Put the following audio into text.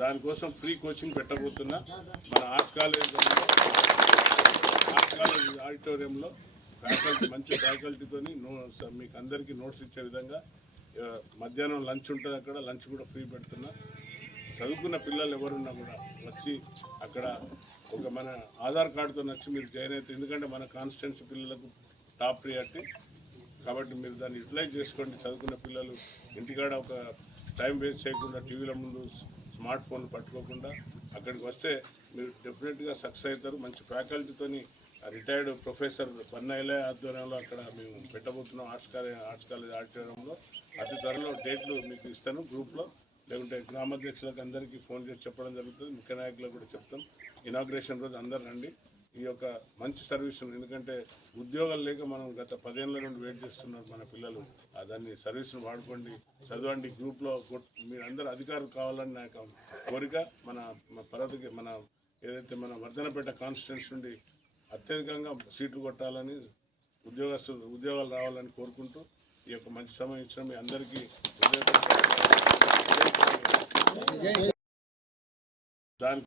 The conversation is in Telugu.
దానికోసం ఫ్రీ కోచింగ్ పెట్టబోతున్నా. మన ఆర్ట్స్ కాలేజ్ ఆడిటోరియంలో ఫ్యాకల్టీ మంచి ఫ్యాకల్టీతోని మీకు అందరికీ నోట్స్ ఇచ్చే విధంగా మధ్యాహ్నం లంచ్ ఉంటుంది. అక్కడ లంచ్ కూడా ఫ్రీ పెడుతున్నా. చదువుకున్న పిల్లలు ఎవరున్నా కూడా వచ్చి అక్కడ ఒక మన ఆధార్ కార్డుతో వచ్చి మీరు జాయిన్ అయితే, ఎందుకంటే మన కాన్స్టిట్యున్సీ పిల్లలకు టాప్ ప్రియారిటీ కాబట్టి మీరు దాన్ని యూటిలైజ్ చేసుకోండి. చదువుకున్న పిల్లలు ఇంటికాడ ఒక టైం వేస్ట్ చేయకుండా టీవీల ముందు స్మార్ట్ ఫోన్ పట్టుకోకుండా అక్కడికి వస్తే మీరు డెఫినెట్గా సక్సెస్ అవుతారు. మంచి ఫ్యాకల్టీతోని రిటైర్డ్ ప్రొఫెసర్ బన్నైలే ఆధ్వర్యంలో అక్కడ మేము పెట్టబోతున్నాం. ఆర్ట్స్ కాలేజ్ ఆడిటోరియంలో అతి త్వరలో డేట్లు మీకు ఇస్తాను గ్రూప్లో, లేకుంటే గ్రామాధ్యక్షులకు అందరికీ ఫోన్ చేసి చెప్పడం జరుగుతుంది. ముఖ్య నాయకులకు కూడా చెప్తాం. ఇనాగ్రేషన్ రోజు అందరు రండి. ఈ యొక్క మంచి సర్వీస్, ఎందుకంటే ఉద్యోగాలు లేక మనం గత 10 ఏళ్ళ నుండి వెయిట్ చేస్తున్నారు మన పిల్లలు. దాన్ని సర్వీస్ను వాడుకోండి, చదవండి. గ్రూప్లో మీరు అందరూ అధికారులు కావాలని నా యొక్క కోరిక. మన ఏదైతే మన వర్ధనపేట కాన్స్టిట్యున్సీ నుండి అత్యధికంగా సీట్లు కొట్టాలని, ఉద్యోగాలు రావాలని కోరుకుంటూ ఈ యొక్క మంచి సమయం ఇచ్చిన మీ అందరికీ దాని